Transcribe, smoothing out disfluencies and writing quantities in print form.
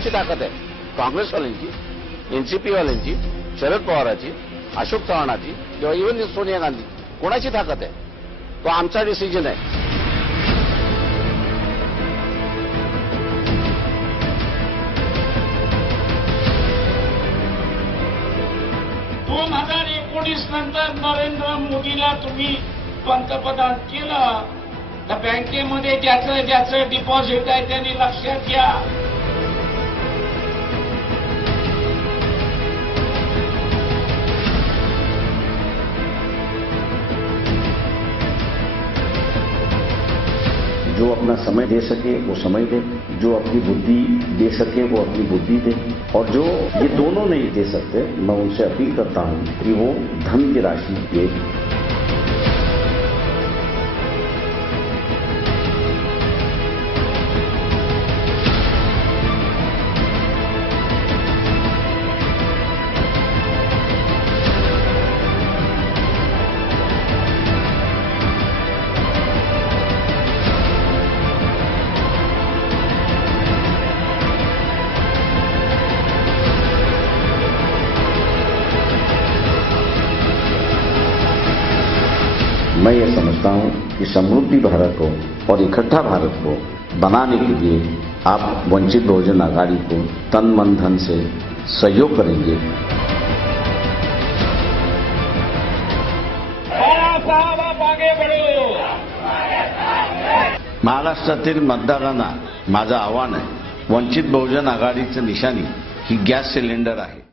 कोणाची ताकद आहे? काँग्रेसवाल्यांची, एनसीपी वाल्यांची, शरद पवारांची, अशोक चव्हाणांची किंवा इव्हन सोनिया गांधी? कोणाची ताकद आहे? तो आमचा डिसिजन आहे. 2019 नंतर नरेंद्र मोदीला तुम्ही पंतप्रधान केलं तर बँकेमध्ये ज्याचं डिपॉझिट आहे त्यांनी लक्षात घ्या. जो अपना समय दे सके वो समय दे, जो अपनी बुद्धि दे सके वो अपनी बुद्धि दे, और जो ये दोनों नहीं दे सकते मैं उनसे अपील करता हूं कि वो धन की राशि दे. मैं ये समझता हूं कि समृद्धि भारत को और इकट्ठा भारत को बनाने के लिए आप वंचित बहुजन आघाड़ी को तन मन धन से सहयोग करेंगे. महाराष्ट्रातील मतदारांना माझं आव्हान आहे, वंचित बहुजन आघाडीचं निशाणी ही गॅस सिलेंडर आहे.